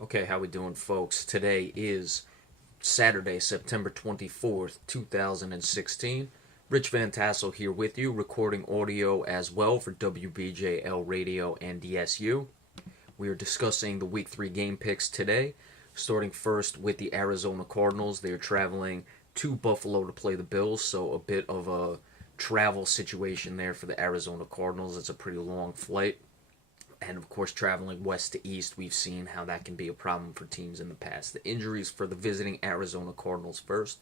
Okay, how we doing, folks? Today is Saturday, September 24th, 2016. Rich Van Tassel here with you, recording audio as well for WBJL Radio and DSU. We are discussing the Week 3 game picks today, starting first with the Arizona Cardinals. They are traveling to Buffalo to play the Bills, so a bit of a travel situation there for the Arizona Cardinals. It's a pretty long flight. And of course, traveling west to east, we've seen how that can be a problem for teams in the past. The injuries for the visiting Arizona Cardinals first.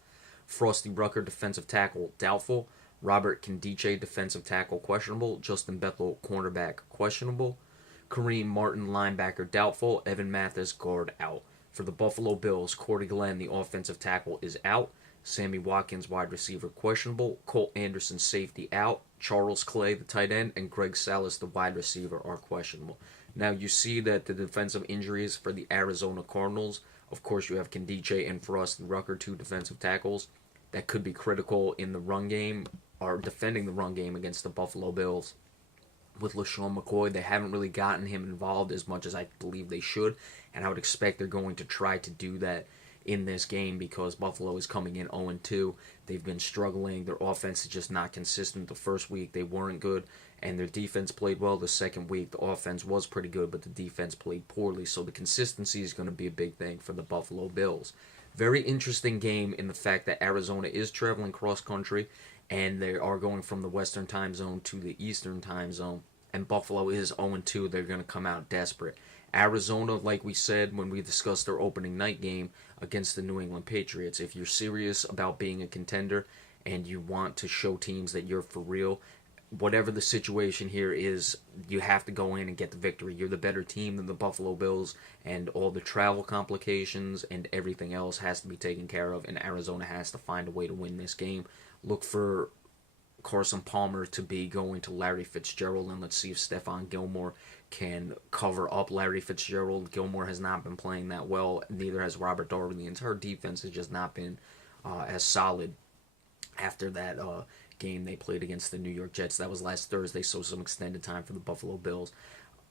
Frosty Rucker, defensive tackle, doubtful. Robert Kendiche, defensive tackle, questionable. Justin Bethel, cornerback, questionable. Kareem Martin, linebacker, doubtful. Evan Mathis, guard, out. For the Buffalo Bills, Cordy Glenn, the offensive tackle, is out. Sammy Watkins, wide receiver, questionable. Colt Anderson, safety, out. Charles Clay, the tight end, and Greg Salas, the wide receiver, are questionable. Now, you see that the defensive injuries for the Arizona Cardinals, of course, you have Kendiche and Frost and Rucker, two defensive tackles, that could be critical in the run game, or defending the run game against the Buffalo Bills. With LaShawn McCoy, they haven't really gotten him involved as much as I believe they should, and I would expect they're going to try to do that in this game because Buffalo is coming in 0-2. They've been struggling. Their offense is just not consistent. The first week they weren't good, and their defense played well. The second week the offense was pretty good, but the defense played poorly. So the consistency is going to be a big thing for the Buffalo Bills. Very interesting game in the fact that Arizona is traveling cross country, and they are going from the Western time zone to the Eastern time zone. And Buffalo is 0-2. They're going to come out desperate. Arizona, like we said when we discussed their opening night game against the New England Patriots, if you're serious about being a contender and you want to show teams that you're for real, whatever the situation here is, you have to go in and get the victory. You're the better team than the Buffalo Bills, and all the travel complications and everything else has to be taken care of, and Arizona has to find a way to win this game. Look for Carson Palmer to be going to Larry Fitzgerald, and let's see if Stephon Gilmore can cover up Larry Fitzgerald. Gilmore has not been playing that well. Neither has Robert Darwin. The entire defense has just not been as solid after that game they played against the New York Jets. That was last Thursday, so some extended time for the Buffalo Bills.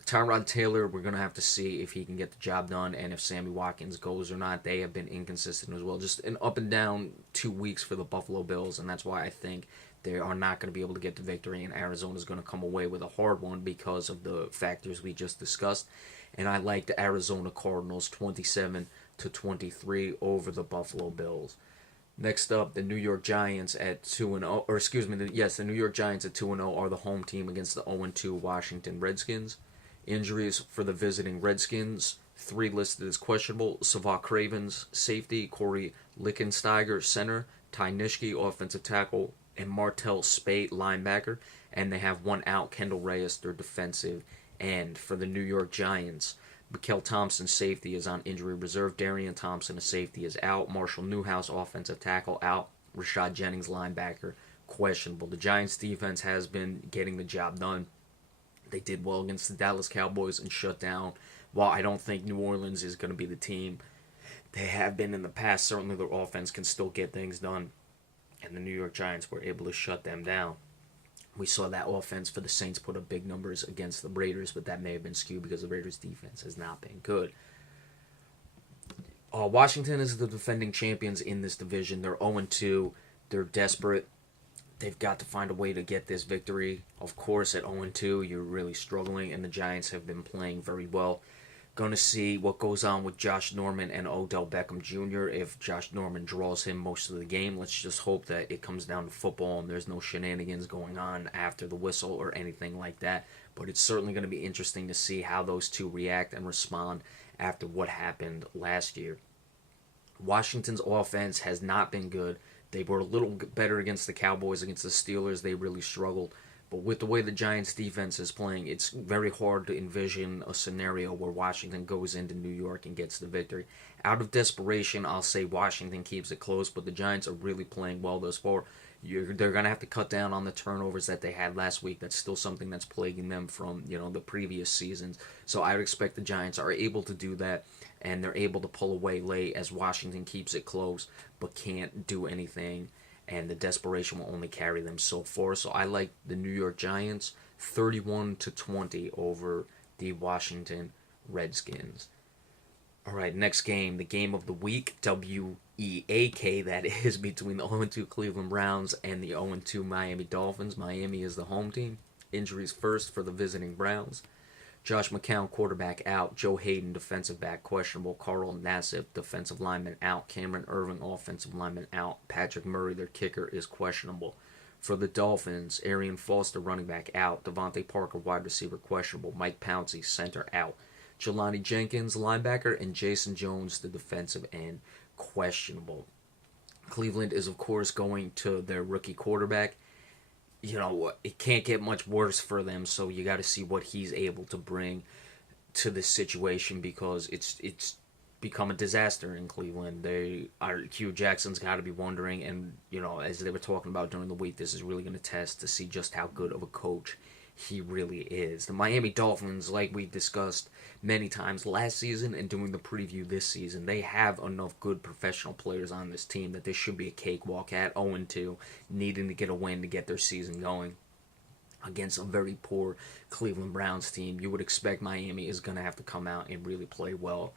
Tyrod Taylor, we're going to have to see if he can get the job done and if Sammy Watkins goes or not. They have been inconsistent as well. Just an up and down 2 weeks for the Buffalo Bills, and that's why I think they are not going to be able to get the victory, and Arizona is going to come away with a hard one because of the factors we just discussed. And I like the Arizona Cardinals 27-23 over the Buffalo Bills. Next up, the New York Giants at 2-0, or excuse me, the New York Giants at 2-0 are the home team against the 0-2 Washington Redskins. Injuries for the visiting Redskins: 3 listed as questionable. Savak Cravens, safety. Corey Lickensteiger, center. Ty Nishke, offensive tackle, and Martell Spate, linebacker. And they have 1 out, Kendall Reyes, their defensive end. For the New York Giants, Mikael Thompson, safety, is on injury reserve. Darian Thompson, a safety, is out. Marshall Newhouse, offensive tackle, out. Rashad Jennings, linebacker, questionable. The Giants' defense has been getting the job done. They did well against the Dallas Cowboys and shut down. While I don't think New Orleans is going to be the team they have been in the past, certainly their offense can still get things done, and the New York Giants were able to shut them down. We saw that offense for the Saints put up big numbers against the Raiders, but that may have been skewed because the Raiders' defense has not been good. Washington is the defending champions in this division. They're 0-2. They're desperate. They've got to find a way to get this victory. Of course, at 0-2, you're really struggling, and the Giants have been playing very well. Going to see what goes on with Josh Norman and Odell Beckham Jr. If Josh Norman draws him most of the game, let's just hope that it comes down to football and there's no shenanigans going on after the whistle or anything like that. But it's certainly going to be interesting to see how those two react and respond after what happened last year. Washington's offense has not been good. They were a little better against the Cowboys. Against the Steelers, they really struggled. But with the way the Giants' defense is playing, it's very hard to envision a scenario where Washington goes into New York and gets the victory. Out of desperation, I'll say Washington keeps it close, but the Giants are really playing well thus far. They're going to have to cut down on the turnovers that they had last week. That's still something that's plaguing them from the previous seasons. So I would expect the Giants are able to do that, and they're able to pull away late as Washington keeps it close but can't do anything, and the desperation will only carry them so far. So I like the New York Giants 31-20 over the Washington Redskins. All right, next game, the game of the week, WEAK, that is, between the 0-2 Cleveland Browns and the 0-2 Miami Dolphins. Miami is the home team. Injuries first for the visiting Browns. Josh McCown, quarterback, out. Joe Hayden, defensive back, questionable. Carl Nassib, defensive lineman, out. Cameron Irving, offensive lineman, out. Patrick Murray, their kicker, is questionable. For the Dolphins, Arian Foster, running back, out. Devontae Parker, wide receiver, questionable. Mike Pouncey, center, out. Jelani Jenkins, linebacker, and Jason Jones, the defensive end, questionable. Cleveland is, of course, going to their rookie quarterback. It can't get much worse for them, so you got to see what he's able to bring to this situation, because it's become a disaster in Cleveland. Hugh Jackson's got to be wondering, and as they were talking about during the week, this is really going to test to see just how good of a coach he really is. The Miami Dolphins, like we discussed many times last season and doing the preview this season, they have enough good professional players on this team that this should be a cakewalk at 0-2, needing to get a win to get their season going against a very poor Cleveland Browns team. You would expect Miami is going to have to come out and really play well,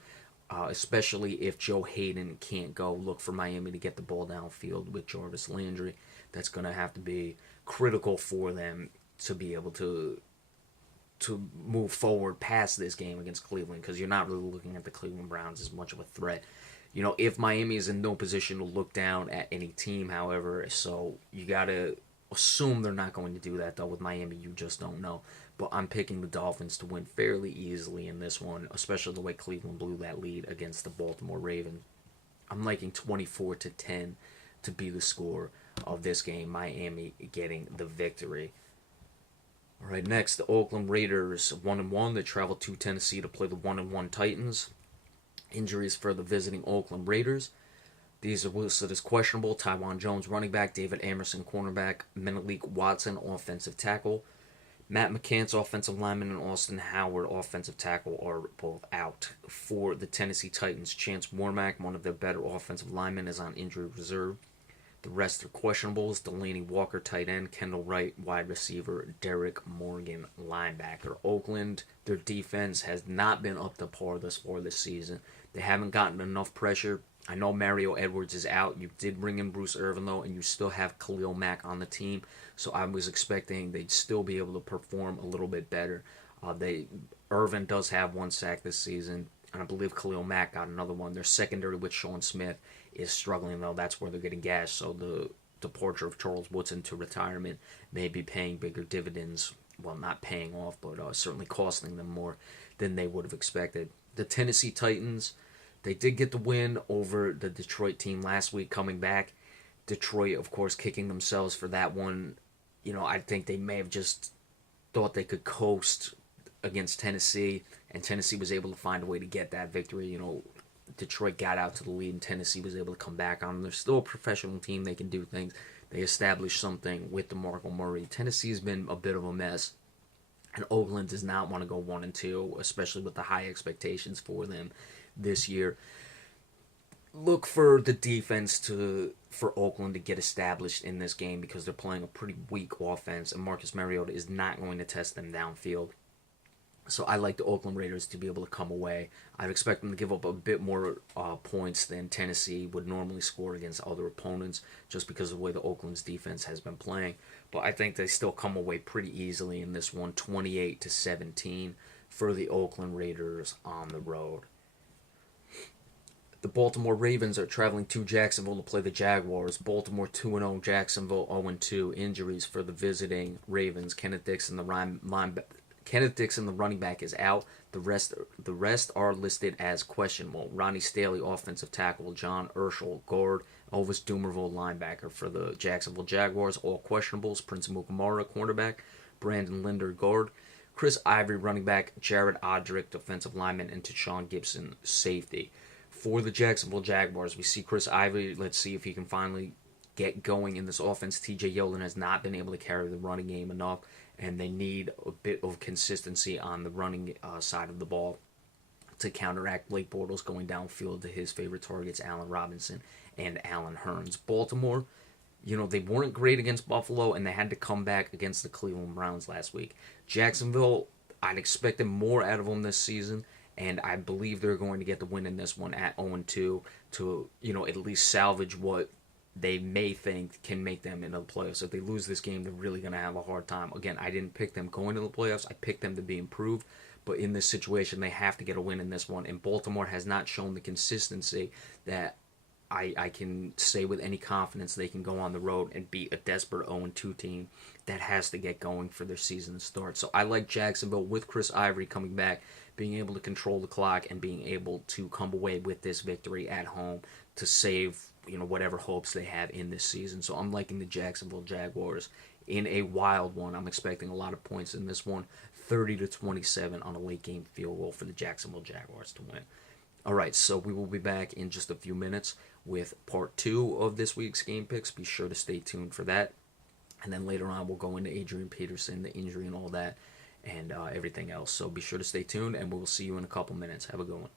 especially if Joe Hayden can't go. Look for Miami to get the ball downfield with Jarvis Landry. That's going to have to be critical for them to be able to move forward past this game against Cleveland, because you're not really looking at the Cleveland Browns as much of a threat. If Miami is in no position to look down at any team, however, so you got to assume they're not going to do that, though. With Miami, you just don't know. But I'm picking the Dolphins to win fairly easily in this one, especially the way Cleveland blew that lead against the Baltimore Ravens. I'm liking 24-10 to be the score of this game, Miami getting the victory. All right, next, the Oakland Raiders, 1-1. They travel to Tennessee to play the 1-1 Titans. Injuries for the visiting Oakland Raiders. These are listed as questionable. Tywan Jones, running back. David Amerson, cornerback. Menelik Watson, offensive tackle. Matt McCants, offensive lineman, and Austin Howard, offensive tackle, are both out. For the Tennessee Titans, Chance Warmack, one of their better offensive linemen, is on injury reserve. The rest are questionables. Delaney Walker, tight end. Kendall Wright, wide receiver. Derek Morgan, linebacker. Oakland, their defense has not been up to par thus far this season. They haven't gotten enough pressure. I know Mario Edwards is out. You did bring in Bruce Irvin, though, and you still have Khalil Mack on the team. So I was expecting they'd still be able to perform a little bit better. Irvin does have one sack this season, and I believe Khalil Mack got another one. Their secondary with Sean Smith is struggling, though. That's where they're getting gashed. So the departure of Charles Woodson to retirement may be paying bigger dividends. Well, not paying off, but certainly costing them more than they would have expected. The Tennessee Titans, they did get the win over the Detroit team last week, coming back. Detroit, of course, kicking themselves for that one. I think they may have just thought they could coast against Tennessee, and Tennessee was able to find a way to get that victory. Detroit got out to the lead, and Tennessee was able to come back on them. They're still a professional team. They can do things. They established something with DeMarco Murray. Tennessee's been a bit of a mess, and Oakland does not want to go 1-2, especially with the high expectations for them this year. Look for the defense for Oakland to get established in this game, because they're playing a pretty weak offense, and Marcus Mariota is not going to test them downfield. So I like the Oakland Raiders to be able to come away. I expect them to give up a bit more points than Tennessee would normally score against other opponents, just because of the way the Oakland's defense has been playing. But I think they still come away pretty easily in this one, 28-17 for the Oakland Raiders on the road. The Baltimore Ravens are traveling to Jacksonville to play the Jaguars. Baltimore 2-0, Jacksonville 0-2. Injuries for the visiting Ravens. Kenneth Dixon, the running back, is out. The rest are listed as questionable. Ronnie Staley, offensive tackle. John Urschel, guard. Elvis Dumervil, linebacker. For the Jacksonville Jaguars, all questionables. Prince Mukamara, cornerback. Brandon Linder, guard. Chris Ivory, running back. Jared Odrick, defensive lineman. And Tashawn Gibson, safety. For the Jacksonville Jaguars, we see Chris Ivory. Let's see if he can finally get going in this offense. TJ Yeldon has not been able to carry the running game enough, and they need a bit of consistency on the running side of the ball to counteract Blake Bortles going downfield to his favorite targets, Allen Robinson and Allen Hurns. Baltimore, they weren't great against Buffalo, and they had to come back against the Cleveland Browns last week. Jacksonville, I'd expected more out of them this season, and I believe they're going to get the win in this one at 0-2 to, at least salvage what they may think can make them into the playoffs. If they lose this game, they're really going to have a hard time. Again, I didn't pick them going to the playoffs. I picked them to be improved. But in this situation, they have to get a win in this one. And Baltimore has not shown the consistency that I can say with any confidence they can go on the road and beat a desperate 0-2 team that has to get going for their season to start. So I like Jacksonville with Chris Ivory coming back, being able to control the clock and being able to come away with this victory at home to save whatever hopes they have in this season. So I'm liking the Jacksonville Jaguars in a wild one. I'm expecting a lot of points in this one, 30-27 on a late game field goal for the Jacksonville Jaguars to win. All right, so we will be back in just a few minutes with part 2 of this week's game picks. Be sure to stay tuned for that. And then later on, we'll go into Adrian Peterson, the injury and all that, and everything else. So be sure to stay tuned, and we'll see you in a couple minutes. Have a good one.